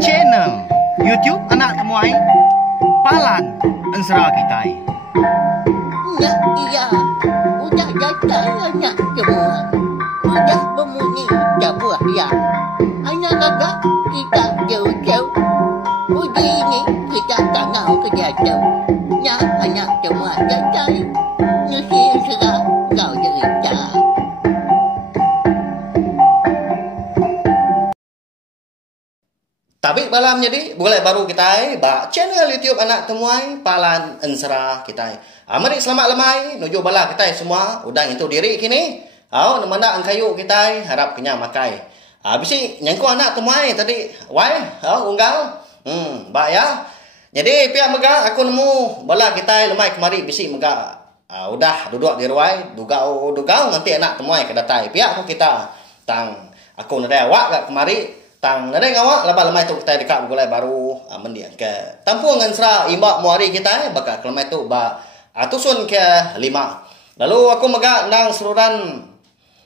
channel YouTube anak temuai Palan Ensera Kitai. Ya, iya. Udah datang anak semua. Udah berbunyi sebuah ya. Anak kakak kita jauh-jauh. Uji ini kita tak mau kejatuh. Ya, anak semua datang. Nusi serah kau cerita. Tapi malam jadi boleh baru kita ba channel YouTube anak temuai Palan Ensera kita. Mari selamat lemai nuju bala kita semua udang itu diri kini. Namanda ang kayu kita harap kenyang makai. Bisi nyangku anak temuai tadi wai unggal. Ba ya. Jadi pihak mega aku nemu bala kita lemai kemari bisi mega udah duduk di ruai dugau nanti anak temuai kedatai. Pihak aku kita tang aku nada awak gak kemari tang nada ngawak laba-lama itu kita dekat mulai baru mendiang ke Tampung Ensera imbak muari kita bakal kelama itu ba tusun ke 5. Lalu aku mega nang seluruhan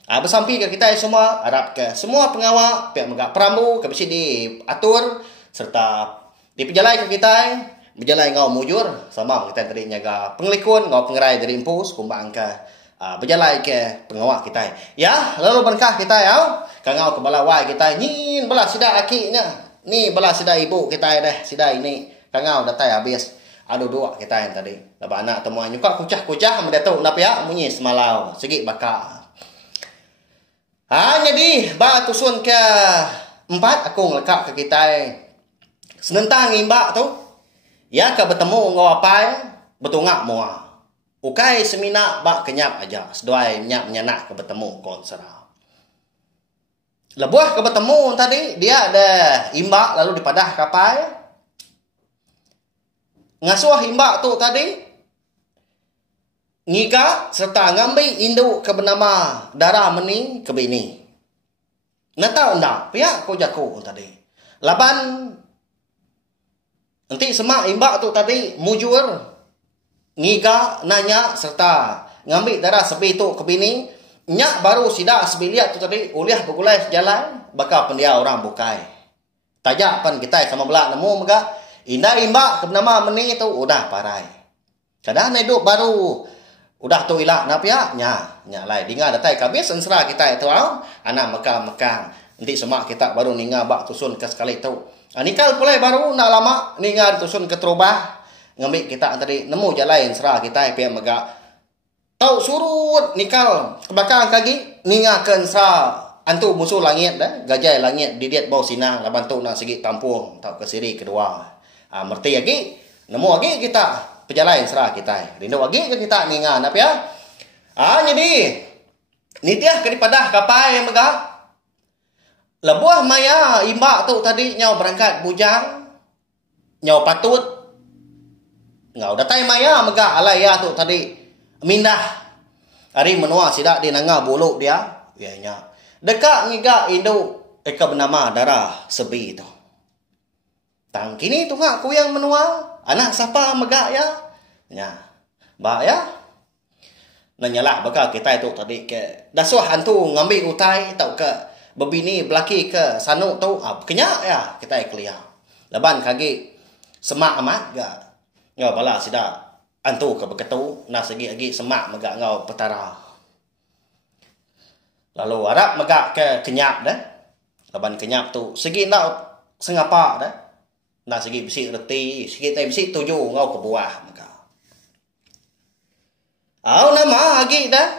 bersampi ke kita semua harap ke semua pengawak pihak mega perambu ke bisi diatur serta dipejalai ke kita berjalai ngau mujur sama kita tadi nyaga penglikun ngau pengerai dari impus kumbang ke berjalai ke pengawak kita ya. Lalu berkah kita ya kangau ke balawai kita nyin bala sida akinya ni bala sida ibu kita deh sida ini kangau datai habis aduh dua kita yang tadi laba anak temuan nyuka kucah mendatuk nap ya munyi semalau segi baka jadi ba tusun ke 4 aku ngelekak ke kita senentang imbak tu ya ke bertemu ngau apai betungak mua ukai semina ba kenyap aja seduai nyak menyanak ke bertemu konsera. Lebuah ke bertemu tadi dia ada imbak lalu dipadah kapai ngasuh imbak tu tadi ngiga serta ngambil induk ke bernama darah meni ke bini nata undang pihak ko jaku tadi laban nanti semak imbak tu tadi mujur ngiga nanya serta ngambil darah sebi tu ke bini nyak baru sidak sebiliat tu tadi uliah bergulai jalan bakal pendia orang bukai tajak pan kita sama belak nemu mega indah imbak ke nama meni tu udah parai kadang hidup baru udah tu ilah nap ya nya lai dinga datai kabis ensera kita itu anak mekang nanti semak kita baru ninga bak tusun ke sekali tu nikal pulai baru nak lama ninga tusun ke terubah ngambil kita tadi nemu jalan ensera kita pihak mega tau surut nikal kebakang kaki ningakan sa antu musuh langit dah gajai langit didiat bau sinang laban tu nak segi Tampung tau ke siri kedua merti lagi nemu lagi kita pejalan serah kita rindu lagi ke kita ningan apa ya jadi nitiah ke dipadah kapai mega lebuah maya imbak tu tadi nyau berangkat bujang nyau patut ngau datai maya mega alaya tu tadi mindah hari menua sidak di nanga buluk dia nya dekat ngiga induk eka bernama darah sebi itu tang kini tu ngak ku yang menua anak siapa megak ya ba ya nanyalah bakal kita itu tadi ke dasuh hantu ngambil utai tau ke bebini belaki ke sanuk tu kenyak ya kita kelia leban kaki semak amat ga bala sidak antu ke beketu nak segi-agi semak megak ngau petara. Lalu harap megak ke kenyap dah. Laban kenyap tu segi nak sengapa dah. Nak segi besi reti, segi tai besi tuju ngau ke buah megak. Nama agi dah.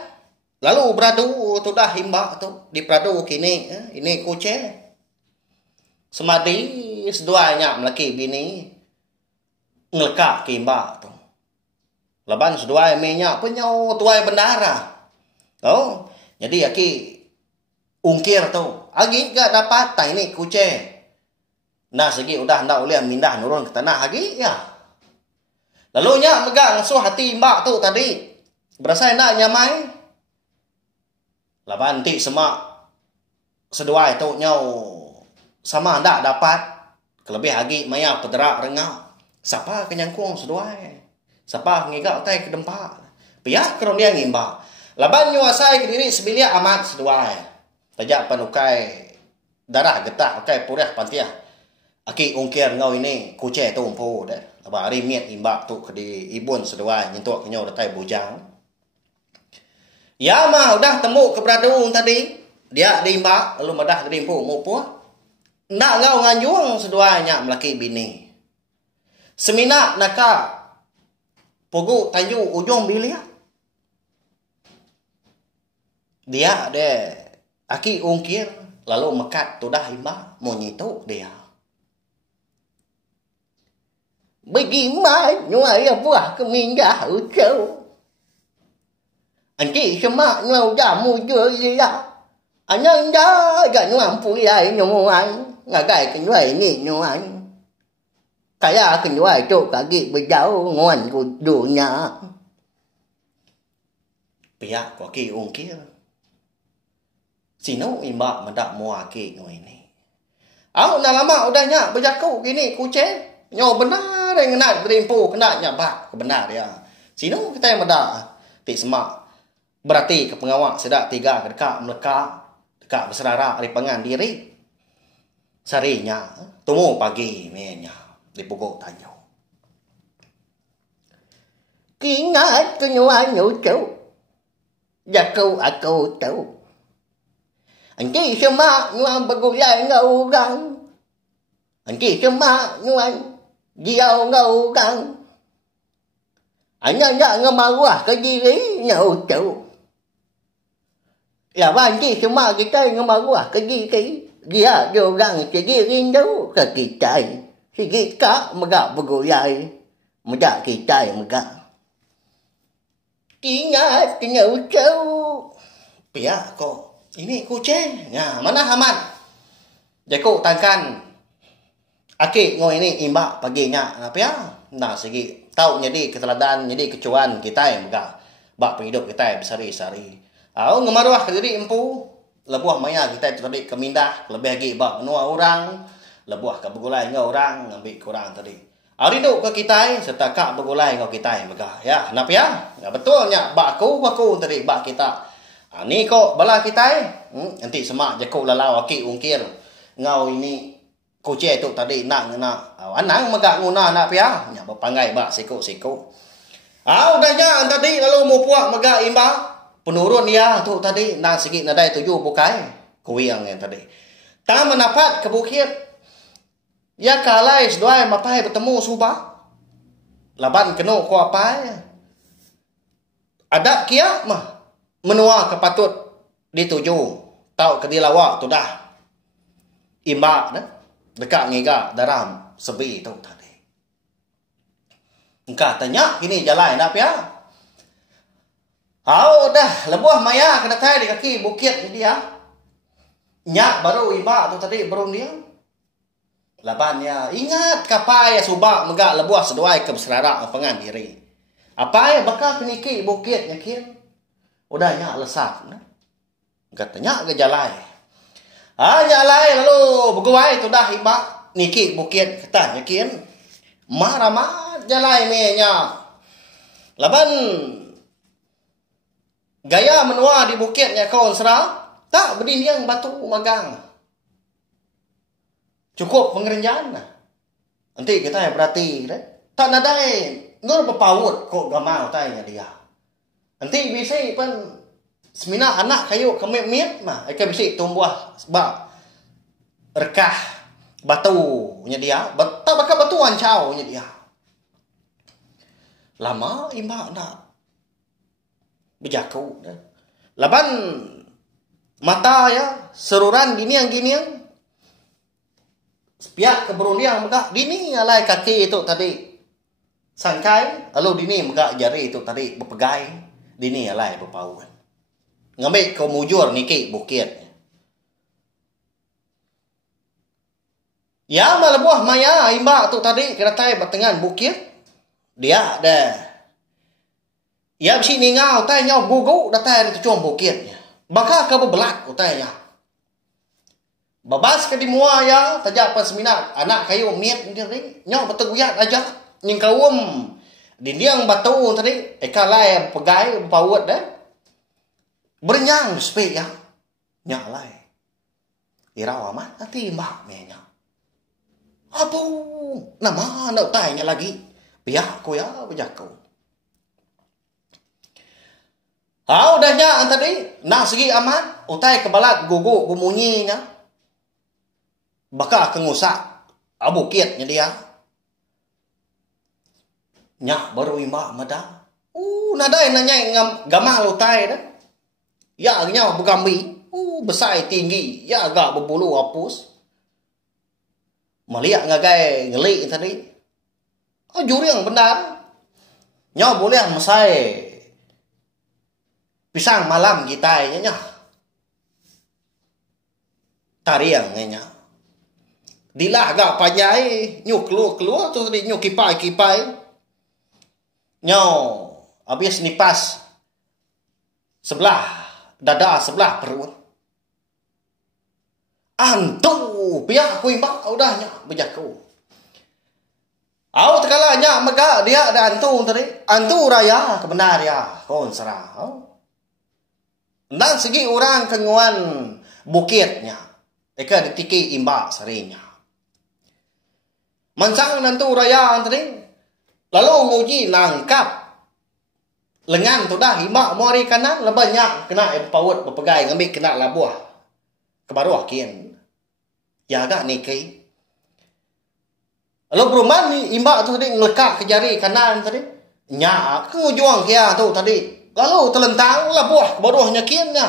Lalu beradu tu dah himbak tu di peradu kini ini kuce. Semadi seduanya melaki bini ngelekak ke himbak tu. Laban seduai minyak penyau tuai bendara. Jadi aki ungkir tu. Agi gak dapat tai ni kuce. Nah segi udah ndak ulian mindah nurun ke tanah agi ya. Lalu nya megang so hati mbak tu tadi. Berasa nak nyamai. Laban ti semak seduai tu nyau sama ndak dapat. Kelebih agi maya pederak rengau. Siapa kenyangkung seduai? Siapa ngigak tai ke dempak. Pihak kerong dia ngimba. Laban nyuasai ke diri sebilia amat seduai. Tajak panukai darah getah, ukai purih pantiah. Aki ungkir ngau ini kuce tu umpo dah. Aba hari miat imbak tu kedi ibun seduai nyentuk kenyo datai bujang. Ya mah udah temu keberadaan tadi. Dia diimbak lalu madah dari impo mupo. Ndak ngau nganjuang seduanya melaki bini. Semina naka pogo tayu ujung bilia. Dia de aki ungkir lalu mekat tu dah imbak mau nyitu dia. Bagaimana buah kemindah kau? Anti semak ngau jamu julia. Anang dah gak mampu ya nyuan. Ngagai kenyuai ni nyuan. Kaya kenyuai tu kaki berjauh nguan ku dunia. Pihak kaki ungkir. Sino imbak mendak mua ki ngoi ni. Au dah lama udah nyak berjaku gini kucing. Nyo benar yang kena berimpu, kena nyabak kebenar dia. Sino kita yang mendak ti semak. Berarti ke pengawak sedak tiga ke dekat meleka, dekat berserara hari pengan diri. Sarinya, temu pagi menya di pokok tanyo. Kingat kenyuan nyucu. Jaku aku tahu. Anti semak nyuan bergulai ngau gang. Anti semak nyuan Giau ngau gang. Hanya ngemarwah ke diri nyau cau. Là ban chi semua kita ngemarwah ke diri. Dia orang ke diri đâu ke kita. Si kita megak bergulai. Megak kita megak. Ingat nyau cau. Pihak kok. Ini kucing. Ya, mana Haman? Jaku tangkan. Aki ngoi ini imbak paginya apa ya? Nah segi tahu jadi keteladan jadi kecuan kita yang megak bak penghidup kita besari-sari. Au ngemaruah ke diri empu lebuah maya kita tadi kemindah lebih lagi bak menua orang lebuah ke begulai ngau orang ngambil kurang tadi. Au rindu ke kita serta kak begulai ngau kita yang megak ya. Napa ya? Ya betulnya bak aku tadi bak kita. Ni kok bala kita nanti semak jaku lalau aki ungkir ngau ini kucing tu tadi nak anang megak nguna nak pia nya berpangai bak siko-siko. Udahnya tadi lalu mau puak megak imba penurun dia tu tadi nang sikit nadai tuju bukai kuiang yang tadi. Tak mendapat ke bukit. Ya kalai seduai mapai bertemu subah. Laban kena ku apai. Ada kia mah menua ke patut dituju. Tau ke dilawak tu dah. Imba dah. Dekat ngiga dalam sebi tu tadi. Engkau tanya ini jalan nak ya? Dah lebuah maya kena tai di kaki bukit ni dia. Nyak baru iba tu tadi berung dia. Labannya ingat kapai subak megak lebuah seduai ke berserara pengan diri. Apa bakal peniki bukit yakin? Udah nyak lesat. Katanya ke jalan. Jalan lalu berguai tu dah iba niki bukit kata yakin marama jalan menya laban gaya menua di bukitnya kau serah tak berdinding batu magang cukup pengerenjaan nanti kita yang berarti tak nadai nur berpaut kok gamau tanya dia nanti bisa pun semina anak kayu kemit-mit mah akan bisa tumbuh sebab rekah batu nya dia tak bakal batuan cau nya dia lama imba nak berjaku laban mata ya seruran giniang sepiak keberundiang megak dini alai kaki itu tadi sangkai lalu dini megak jari itu tadi berpegai dini alai berpauan ngambil kau mujur niki bukit. Ya malabuah maya imba tu tadi keratai bertengan bukit. Dia dah. Ya bisi ningau tai nyau gugu datai di tujuan bukitnya. Baka ka bebelat utainya. Babas ke di mua ya tajak pas minat anak kayu miet ni nyau beteguyat aja ning kawum dindiang batu tadi ekalai pegai paut dah. Bernyang spek ya. Nyak lai. Iraw amat nanti mbak menya. Apa? Nama nak tanya lagi. Pihak ko ya, pihak ko. Udahnya tadi. Nak segi aman. Utai kebalat guguk gumunyinya. Baka kengusak. Bukitnya dia. Nyak baru imba mada. Nadai nanya gamal utai dah. Ya nya bergambi. Besar tinggi. Ya agak berbulu hapus. Melihat ngagai ngelik tadi. Juri yang benar. Nya boleh mesai. Pisang malam kita nya. Tariang nya. Dilah agak pajai. Nyuk keluar tu tadi nyuk kipai. Nya habis nipas. Sebelah dada, sebelah perut. Antu pihak ku imbak udahnya berjaku. Tekalanya maka dia ada antu tadi. Antu raya kebenar ya. Kon serah. Dan segi orang kenguan bukitnya. Eka ditiki imbak serinya. Mansang antu raya tadi. Lalu nguji nangkap. Lengan tu dah imbak muari kanan lebanya kena paut berpegai ngambil kena labuah. Kebaruah kian. Ya agak niki. Lalu perumahan ni imbak tu tadi ngelekak ke jari kanan tadi. Nyak ke ngujuang kia tu tadi. Lalu terlentang labuah kebaruahnya kiannya.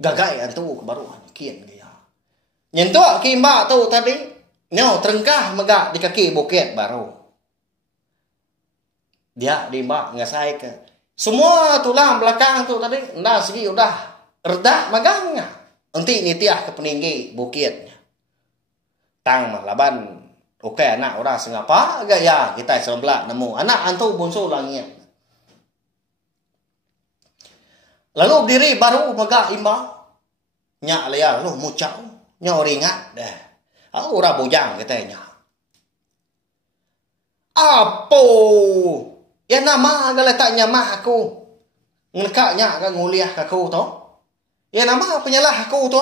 Gagai tu kebaruahnya kian dia. Nyentuak ke imbak tu tadi. Nyaw terengkah megak di kaki bukit baru. Dia di imbak ngasai ke. Semua tulang belakang tu tadi. Nah segi udah redak magangnya. Nanti ni tiah ke peninggi bukitnya. Tang mah laban. Okey anak orang sengapa gaya kita sebelah nemu. Anak antu bonso langit. Lalu berdiri baru megak imbak. Nyak lea lu mucau. Nyak ringat dah. Orang bujang katanya. Apa? Ya nama agak letaknya mah aku. Ngekaknya agak nguliah aku tu. Ya nama penyalah aku tu.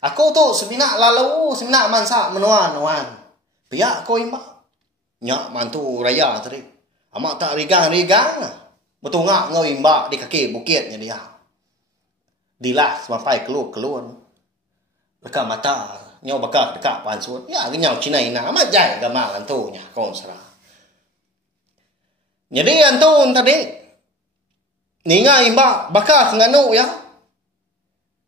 Aku tu sebinak lalu, sebinak mansak menuan. Pihak aku imbak. Nyak mantu raya tadi. Amak tak rigang. Betul ngak ngau imbak di kaki bukitnya dia. Dilah sampai keluar. Dekat mata. Nyau bakal dekat pansut. Ya nyau Cina ina. Amat jai gamal antunya. Kau serah. Jadi antun tadi. Ninga imbak bakal nganu ya.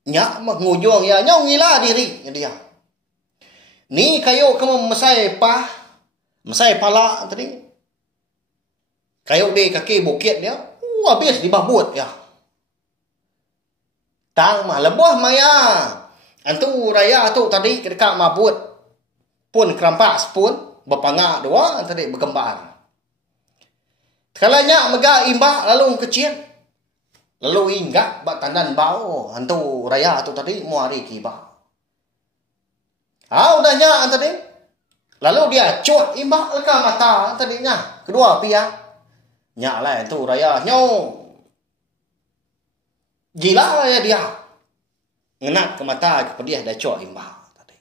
Nyak mengujung ya. Nyau ngila diri dia. Ni kayu kamu mesai pala tadi. Kayu di kaki bukit dia. Habis dibabut ya. Tang mah lebuh maya. Antu raya tu tadi dekat mabut. Pun kerampas pun. Berpangak dua tadi berkembar. Kalanya megak imbak lalu kecil. Lalu ingat bak tandan bau. Antu raya tu tadi muari kibak. Udahnya tadi. Lalu dia cuat imbak leka mata tadinya. Kedua pihak. Nyak lah tu raya. Nyau. Gila ya dia. Ngenak ke mata ke dia dah cuat imbak tadi.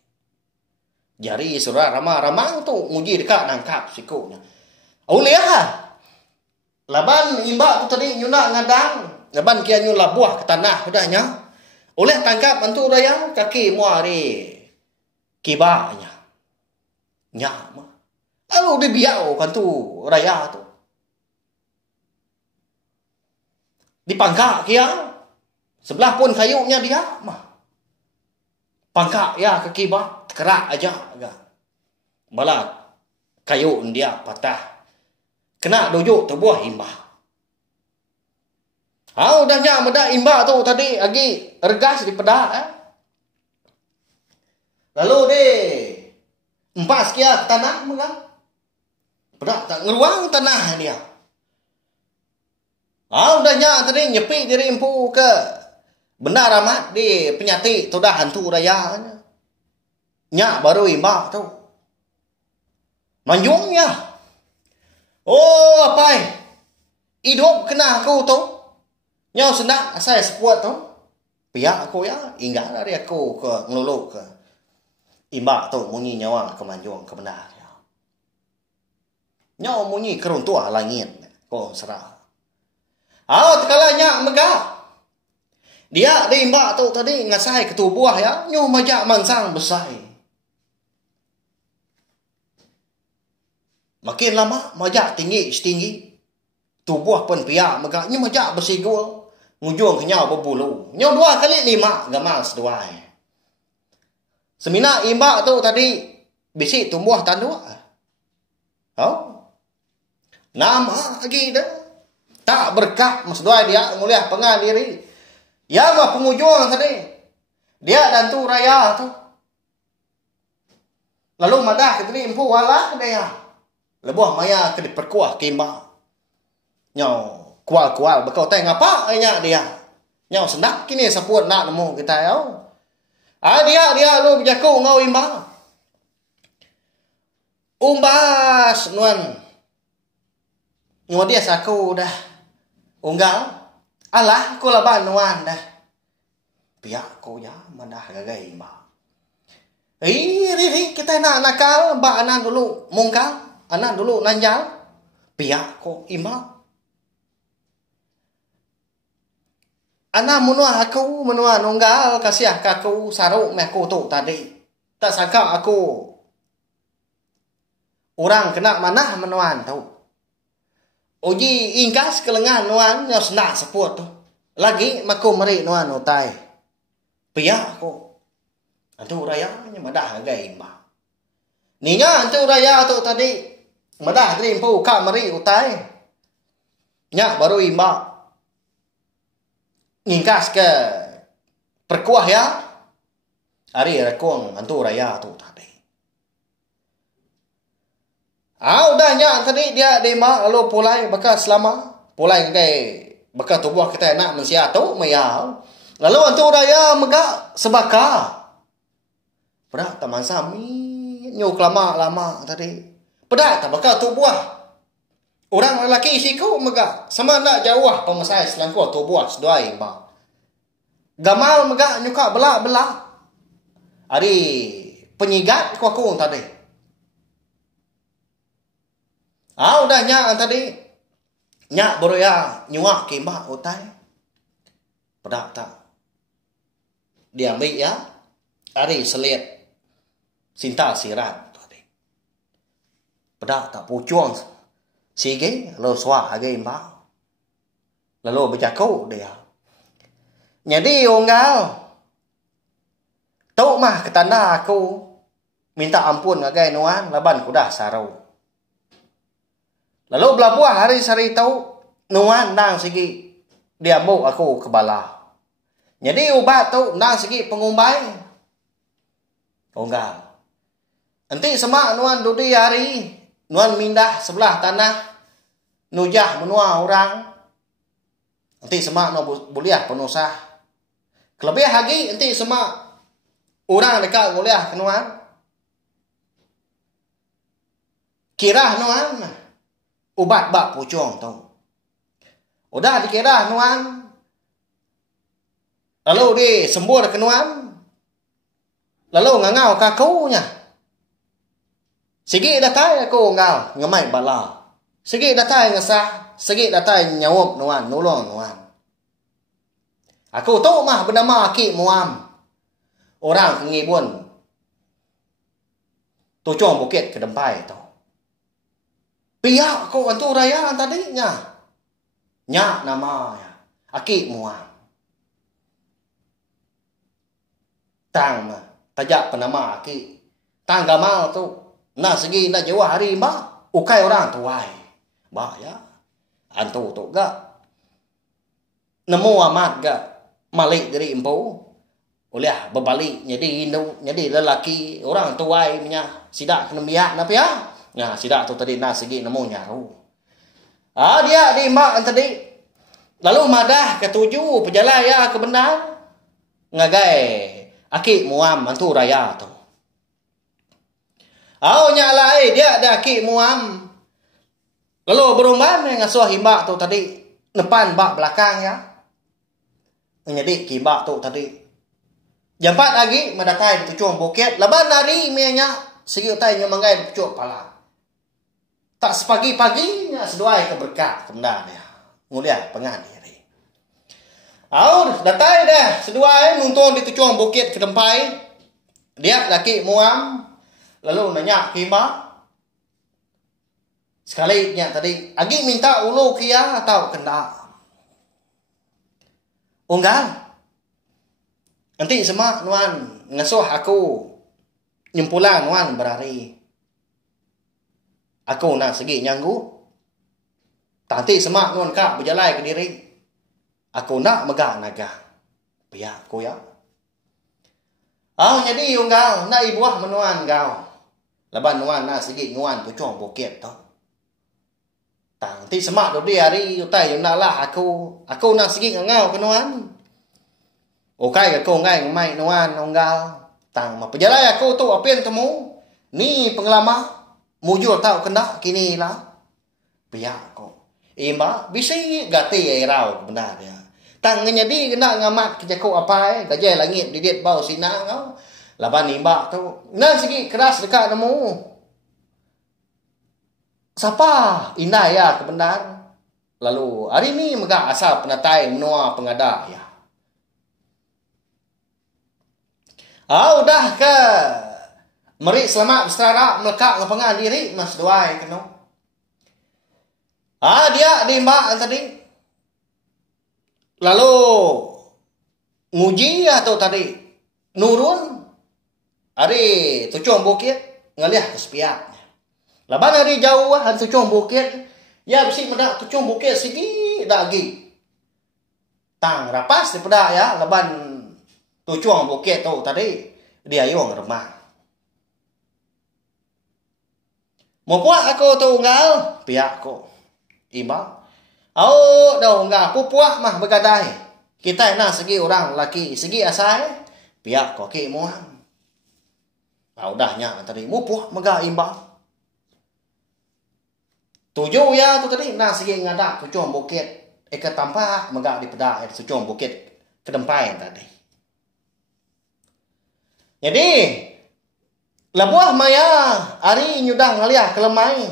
Jari surah ramah-ramah tu. Nguji dekat nangkap sikunya. Lihat. Laban imbak tu tadi nyunak ngadang. Laban kia nyulah buah ke tanah. Udahnya. Oleh tangkap antu raya. Kaki muari. Kibaknya. Nyak mah. Lalu dia biau kan tu raya tu. Dipangkak kia. Sebelah pun kayunya dia mah. Pangkak ya ke kibak. Kerak aja agak. Malah kayu dia patah. Kena dojuk terbuah imbak. Udahnya medak imbak tu tadi lagi regas di pedak. Lalu deh. Empas kia tanah mengang. Pedak tak ngeruang tanah dia. Udahnya tadi nyepi diri empu ke benda ramat di penyati tu dah hantu raya. Nyak baru imbak tu. Manjungnya. Apa? Hidup kena aku tu. Nyau sendak saya sepuat tu. Pihak aku ya. Ingat dari aku ke ngeluluk ke. Imba tu munyi nyawa kemanjuang kebenar. Nyawa munyi kerun tua langit. Kau serah. Tekalanya megah. Dia di imba tu tadi ngasai ketubuh ya. Nyu majak mansang besar. Makin lama majak tinggi setinggi. Tubuh pun piak megah. Nyu majak bersigul. Ngujung kenyau berbulu. Nyu 2 kali 5 gamal seduai. Semina imba tu tadi bisi tumbuh tanduk. Nama lagi dah. Tak berkah maksudnya dia mulia pengal diri. Ya mah pengujung tadi. Dia dan tu raya tu. Lalu madah ke tadi empu wala dia. Lebuh maya ke diperkuah kimba. Nyau kual-kual bekau teng apa nya dia. Nyau sendak kini sapuat nak nemu kita ya. Dia lu berjaku ngau imba. Umbas nuan. Ngodias aku dah. Unggal. Alah, aku laban nuan dah. Piak ko ya, mandah gagai imba. Ri, kita nak nakal, mbak anan dulu mungkal. Anan dulu nanjal. Piak ko imba. Anak menua nunggal kasih aku saruk aku tu tadi. Tak sangka aku orang kena manah menuan tu. Uji ingkas kelengan nuan yang senak seput tu. Lagi maku meri nuan utai. Pia aku. Antu raya nya madah gai imba. Ninya antu raya tu tadi madah rimpu ka meri utai. Nya baru imba. Ngingkas ke perkuah ya. Ari rekong antu raya tu tadi. Udahnya tadi dia dema lalu pulai bekas selama. Pulai kai bekas tubuh kita nak mensia tu mayau. Lalu antu raya megak sebaka. Pedak taman sami nyuk lama tadi. Pedak tak bekas tubuh. Orang lelaki siku megak sama nak jauh pemasai selangkau tubuh seduai ba. Gamal megak nyuka belak-belak. Ari penyigat ku tadi. Udahnya tadi. Nyak beroya nyuak kimba utai. Pedak tak. Dia ambil ya. Ari selit. Sinta sirat tadi. Pedak tak pucuang. Sige, lalu suah lagi imba. Lalu berjaku dia. Jadi unggal. Tuk mah ke tanda aku. Minta ampun ngagai nuan. Laban ku dah sarau. Lalu belabuah hari sari tau. Nuan nang segi. Dia mau aku ke bala. Jadi ubat tu nang segi pengumbai. Unggal. Nanti semak nuan dudi hari. Nuan mindah sebelah tanah. Nujah menua orang. Nanti semak no buliah penusah. Kelebih lagi nanti semak orang dekat buliah kenuan. Kirah nuan. Ubat bak pucung tu. Udah dikirah nuan. Lalu di sembur kenuan. Lalu ngangau kakunya. Sigi datai aku ngau ngamai bala. Segi datai ngesah, segi datai nyawop nuan, nulong nuan. Aku tahu mah bernama Aki Muam. Orang kengibun. Tucong bukit ke dempai tu. Pihak aku antu raya tadinya. Nyak nama ya. Aki Muam. Tang mah. Tajak penama Aki. Tang gamal tu. Nah segi nak jawah hari mbak. Ukai orang tuai. Bah ya. Antu tu gak. Nemu amat gak. Malik dari empu. Oleh berbalik. Jadi Hindu. Jadi lelaki. Orang tuai punya. Sidak kena biak. Kenapa ya? Nah sidak tu tadi. Nah segi nemu nyaru. Dia di mak tadi. Lalu madah ketujuh. Pejalan ya kebenar. Ngagai. Aki Muam. Antu raya tu. Nyala dia ada Aki Muam. Lalu berumban yang ngasuh himbak tu tadi. Depan bak belakang ya. Jadi kibak tu tadi. Jampat lagi mendatai di tujuan bukit. Laban hari mianya segi utai nyemanggai di pucuk pala. Tak sepagi-paginya seduai ke berkat kebenar dia. Mulia pengan diri. Aur datai dah seduai nuntung di tujuan bukit ke tempai. Dia laki muam lalu nanya hima. Sekali nya tadi agi minta ulu kia atau kena. Unggal. Nanti semua nuan ngasuh aku nyempulan nuan berari. Aku nak segi nyanggu. Nanti semua nuan kak berjalai ke diri. Aku nak megah naga. Biar aku ya. Jadi unggal nak ibuah menuan kau. Laban nuan nak segi nuan tu cong bukit tu. Nanti semua tu dia hari utai yang nak lah aku. Aku nak segi ngau ke nuan. Okay aku ngai mai nuan onggal tang ma pejalai aku tu apian temu ni pengelama mujur tau kena kini lah pihak ko imba bisi gati ai rau benar ya tang nyadi kena ngamat kejaku apa gajai langit didit bau sina ngau laban imba tu nan segi keras dekat nemu siapa indah ya kebenar lalu hari ni megah asal penatai menua pengada ya. Udah ke meri selamat bersetara melekat ngapangan diri mas doai keno. Dia di mbak tadi. Lalu nguji atau tadi nurun hari tujuan bukit ngeliah ke sepiak. Laban hari jauh hari tujuan bukit ya besi medak tujuan bukit sigi lagi. Tang rapas daripada ya laban tujuan bukit tu tadi dia yung rumah. Mau puak aku tu unggal pihak ko. Imba. Dah unggal puak mah bergadai. Kita nak segi orang laki segi asai pihak ko ki muam. Udahnya tadi mau puak megah imba. Tujuh ya tu tadi nak segi ngadak tujuan bukit. Ke tampak megah di pedak tujuan bukit ke dempai tadi. Jadi, labuah maya, hari nyudah ngaliah kelemai.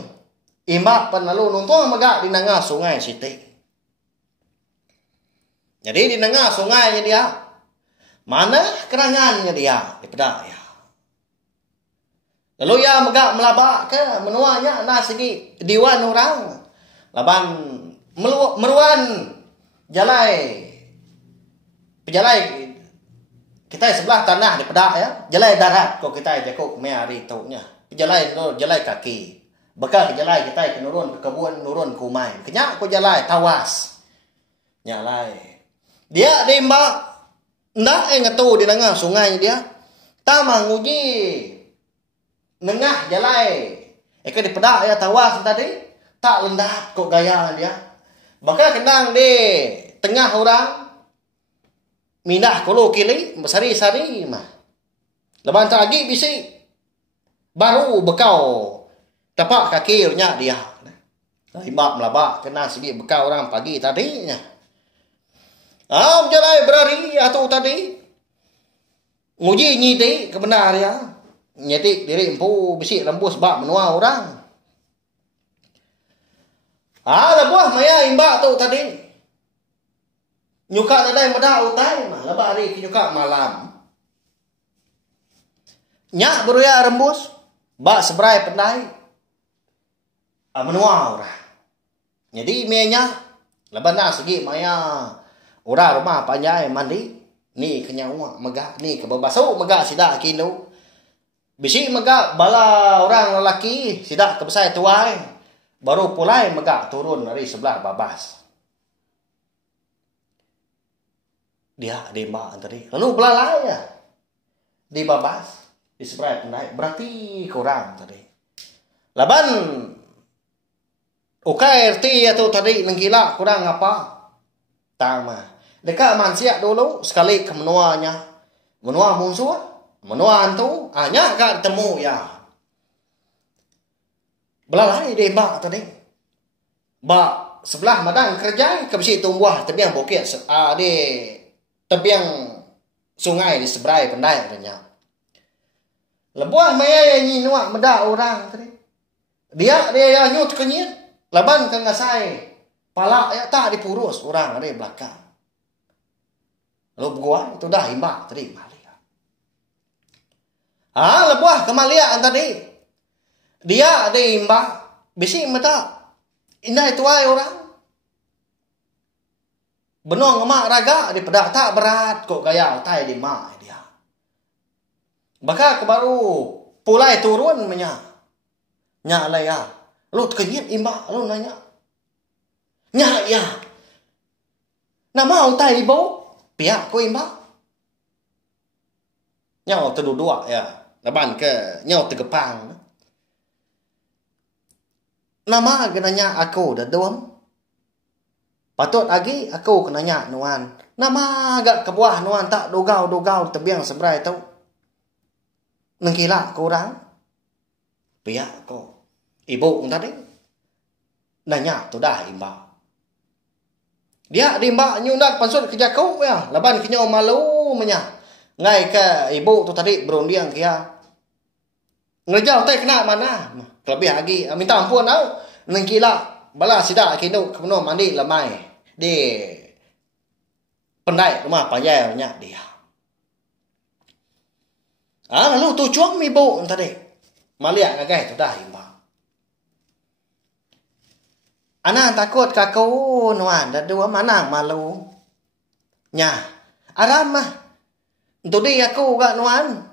Imbak pan lalu nuntung megak di nangah sungai Siti. Jadi di nangah sungainya dia. Mana kerangannya dia? Di pedak ya. Lalu ya megak melabak ke menuanya nah segi diwan orang. Laban meruan jalai. Pejalai kita sebelah tanah di pedak ya. Jalai darat kok kita jakuk me hari tu nya. Jalai jalai kaki. Bekal jalai kita ke nurun ke kebun nurun ke umai. Kenyak ko jalai tawas. Nyalai. Dia di mbak ndak ngatu di nangah sungai dia. Tamang uji nengah jalai. Ke di pedak ya tawas tadi. Tak lendap kok gaya dia. Bakal kendang di tengah orang minah kolo kili sari-sari mah. Leban lagi bisi baru bekau tapak kaki nya dia. Imbak melabak kena segi bekau orang pagi tadinya. Berjalan berari atau tadi nguji nyiti kebenar ya. Nyiti diri empu bisi lembus bak menua orang. Lebuah maya imbak tu tadi. Nyuka tadai medah utai mah laba hari nyuka malam. Nyak beruya rembus bak seberai pendai. Menua orang. Jadi menya laba na segi maya ora rumah panjai mandi ni kenyawa megah ni kebebasu megah sidak kilo. Bisi megah bala orang lelaki sidak kebesai tuai baru pulai megah turun dari sebelah babas. Dia di mbak tadi. Lalu belalai ya. Di babas. Di sebelah pendai. Berarti kurang tadi. Laban. RT atau tadi nenggila kurang apa. Tama. Dekat mansiak dulu. Sekali ke menuanya. Menua musuh. Menua hantu. Hanya gak ketemu ya. Belalai di mbak tadi. Mbak sebelah madang kerja. Kebisi tumbuh. Tapi yang bukit. Di tepiang sungai di seberai pendai katanya. Lebuah maya nyi nuak meda orang tadi. Dia ya nyut kenyit. Laban kan ngasai. Pala ya tak dipurus orang ada di belakang. Lalu gua itu dah imbak tadi malia. Lebuah kemalia tadi. Dia ada imbak bisi meda. Indah itu ay orang. Benong emak raga di pedak tak berat kok gaya utai di mak dia. Baka baru pulai turun menya. Nya lah ya. Lu kenyit imbak lu nanya. Nya ya. Nama utai ibu pihak ko imbak. Nya terdua ya. Laban ke nya tegepang. Nama genanya aku dah doang. Patut lagi aku kenanya nuan. Nama agak kebuah nuan tak dogau tebiang seberai tau. Nengkila kurang. Pihak ko. Ibu tadi. Nanya tu dah imbak. Dia dimbak nyundak pansut kerja kau ya. Laban kinyo malu menya. Ngai ke ibu tu tadi berundiang kia. Ngerjau tak kena mana. Lebih lagi minta ampun tau. Nengkila bala sidak kinu kepenuh mandi lemai di pendai rumah payah nya dia. Lalu tu cuang mi bu tadi. Malia ngagai tu dah imbak. Anak takut kakau nuan dah dua manang malu. Nya, aram mah. Tu dia aku gak nuan.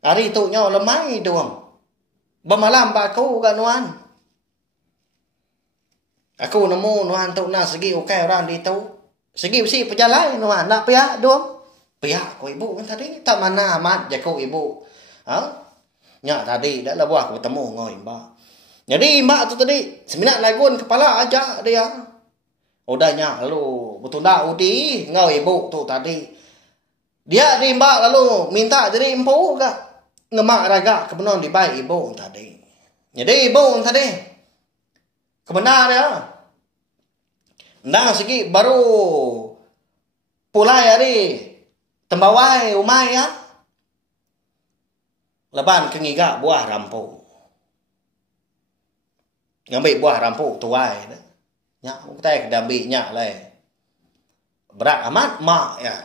Hari tu nyo lemai doang. Bemalam ba aku gak nuan. Aku nemu nuan tu na segi ukai orang di tu. Segi besi pejalai nuan nak pihak doang. Pihak ko ibu kan tadi tak mana amat jaku ibu. Nya tadi dah lah buah bertemu ngoi mbak. Jadi mbak tu tadi seminat lagun kepala aja dia. Udahnya lalu betul dah udi ngau ibu tu tadi. Dia di mbak lalu minta jadi empu gak ngemak raga kebenon di baik ibu tadi. Jadi ibu tadi kebenar dia. Ndang segi baru pulai hari tembawai umai ya. Leban kengiga buah rampu. Ngambil buah rampu tuai dah. Nya utai kedambi nya lai. Berat amat mak ya.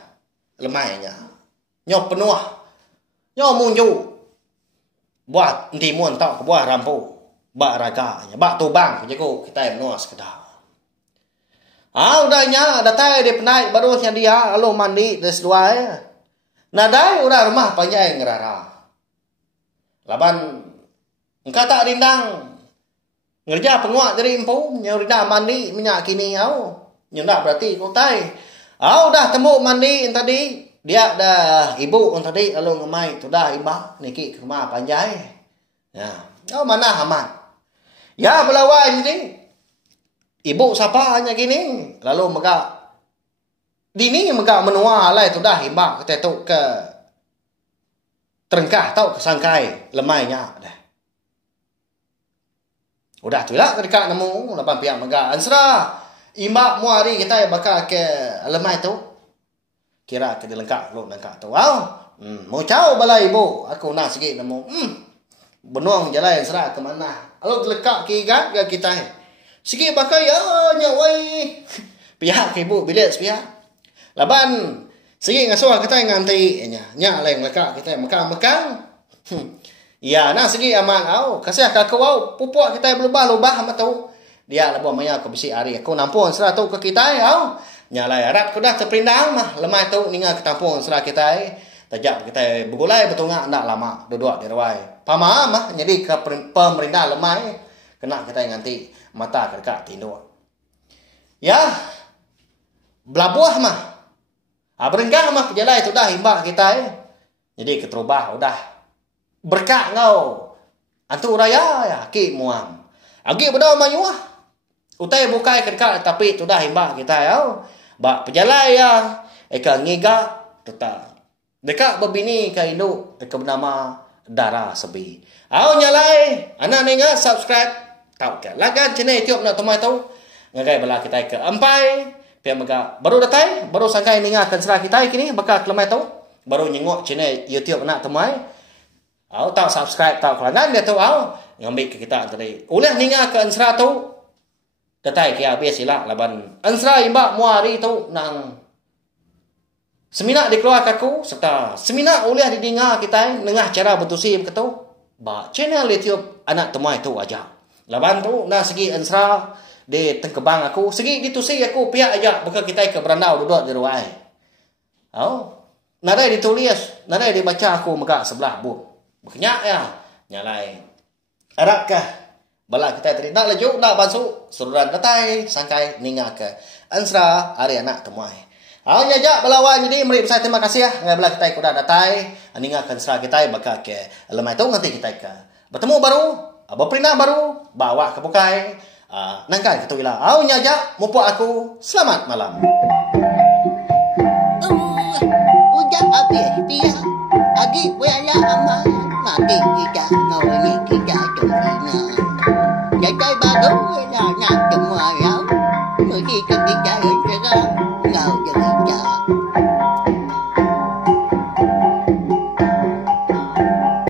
Lemainya. Nyo penuh. Nyo munju. Buat timun tau ke buah rampu. Bak raganya. Bak tubang jago kita menua sekedar. Udahnya datai di penai baru yang dia lalu mandi des dua ya. Nadai udah rumah panjang ngerara. Laban engkau tak rindang ngerja penguat dari empu nyurida mandi minyak kini au nyundak berarti kau tai udah temu mandi tadi dia dah ibu tadi lalu ngemai tu dah imbak niki ke rumah panjai ya mana aman ya belawai ni ibu siapa hanya gini lalu megak dini megak menua lai tu dah imbak kita tu ke terengkah tau kesangkai lemainya dah. Udah tu lah dekat nemu lapan pihak megak ansra imbak muari kita bakal ke lemai tu kira ke dilengkap lu lengkap tu mau cau balai ibu aku nak sikit nemu benuang jalan ansra ke mana kalau dilengkap ke igat ke kita sikit bakal ya nyawai pihak ibu bilik pihak laban sige ngasuh kita nganti nya lain lekak kita mekang ya nah sige aman kasih kakau pupuk kita berubah-ubah amat tahu dia labo maya ko bisi ari aku nampun sera tu ke kita nya lai arat ko dah terpindang mah lemai tu ninga ketampun sera kita tajak kita begulai betungak ndak lama duduk di rawai pama mah jadi ke pemerintah lemai kena kita nganti mata dekat tinduk ya belabuah mah berenggang mah kejalai tu dah imbak kita Jadi keterubah udah berkah ngau. Antu raya ya ki muam. Agi bedo manyuah. Utai bukai kedeka tapi tu dah imbak kita ya. Ba pejalai ya. Eka ngiga tetap. Deka berbini ka induk deka bernama Dara Sebi. Au nyalai, ana ninga subscribe. Tau ke lagan channel YouTube nak tomai tau. Ngagai bala kita ke ampai Pihak maka baru datai, baru sangkai ningakan serah kita kini bakal kelemai tu. Baru nyengok channel YouTube anak temai. Au tak subscribe tak kelangan dia tu au ngambil ke kita tadi. Ulah ningakan serah tu. Datai kia habis sila laban. Ansra imbak muari tu nang seminak dikeluarkan aku serta seminak oleh didengar kita nengah cara bertusim ke tu. Ba channel YouTube anak temai tu aja. Laban tu nah segi ansra di tengkebang aku segi ditusi aku pihak aja bakal kita ke berandau duduk di ruai. Au nadai ditulis, nadai dibaca aku maka sebelah bu. Berkenyak ya. Nyalai. Arakkah bala kita tadi nak laju nak basuh sururan datai sangkai ninga ke ansra hari anak temai. Hanya jak belawan jadi meri saya terima kasih ya ngai bala kita kuda datai ninga kan sra kita bakal ke lemai tu nanti kita ke bertemu baru berperindah baru bawa ke bukai nangkai kita ila. Hanya jak mupo aku selamat malam. Ujak habis dia agi wala amal mati kita ngau ni kita tu na. Jadi baru nak